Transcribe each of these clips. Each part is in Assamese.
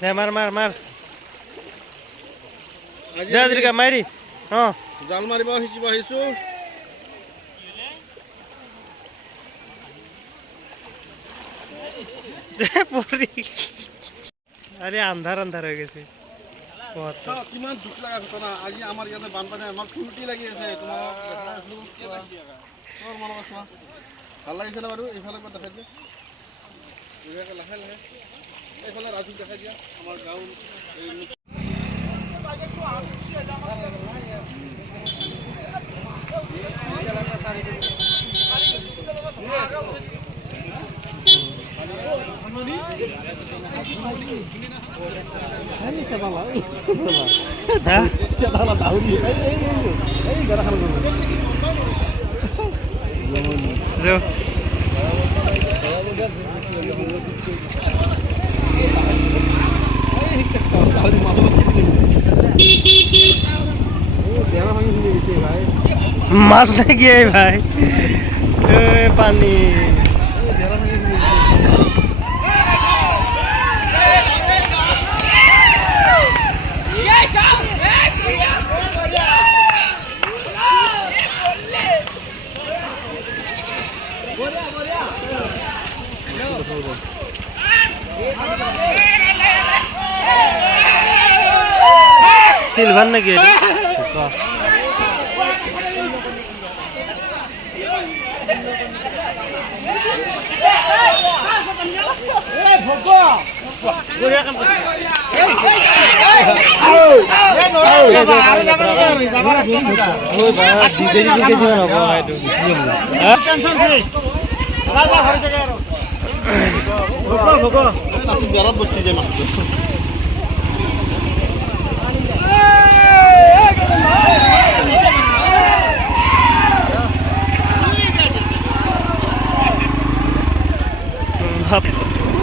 দে মাৰ মাৰ মাৰ দে মাৰি অঁ জাল মাৰিব শিকিব আহিছো আৰে আন্ধাৰ আন্ধাৰ হয়ে গেছে কিমান দুখ লগা ঘটনা আজি আমাৰ ইয়াতে বানপানী আমাৰ ফূৰ্তি লাগি আছে তোমাৰ মনত আছে ভাল লাগিছে না বাৰু এইফালে দেখাই দিয়া লাহে লাহে এইফালে ৰাজু দেখাই দিয়া আমাৰ গাঁও মাছ নাকি এই ভাই পানি সিলভাৰ নাকি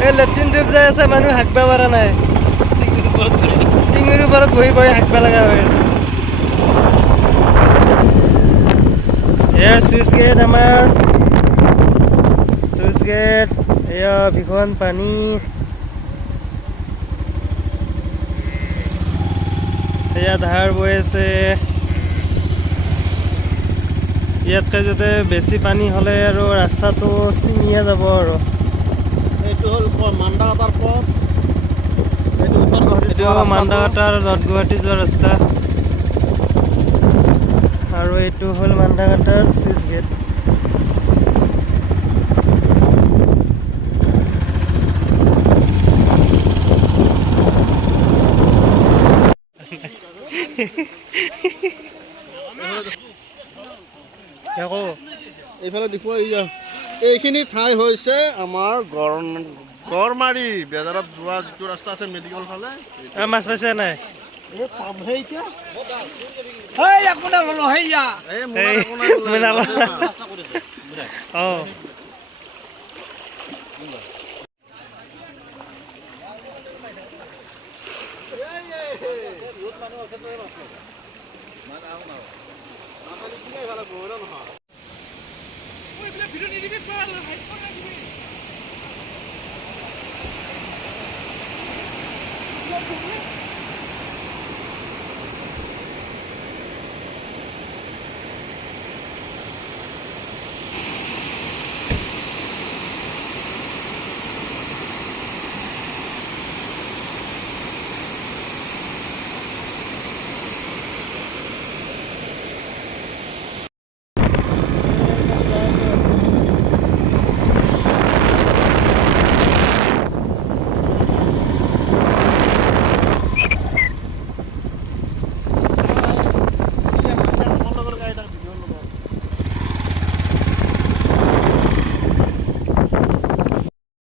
লেট্ৰিন ট্ৰিপ যাই আছে মানুহ হাকিব পৰা নাই টিঙিৰ ওপৰত বহি বহি হাকিব লগা হৈ আছে এয়া চুইচ গেট আমাৰ চুইচ গেট এয়া ভীষণ পানী এয়া ধাৰ বৈ আছে ইয়াতকৈ যাতে বেছি পানী হ'লে আৰু ৰাস্তাটো ছিঙিয়ে যাব আৰু মান্দাঘাটাৰ পথ এইটো মান্দাঘাটাৰ নৰ্থ গুৱাহাটী যোৱা ৰাস্তা আৰু এইটো হ'ল মান্দাঘাটাৰ চুইচ গেট এইফালে দেখুৱা এইখিনি ঠাই হৈছে আমাৰ গড়মাৰি বেজাৰত যোৱা যিটো ৰাস্তা আছে মেডিকেল ফালে মাছ পাইছে নাই ভিডিঅ'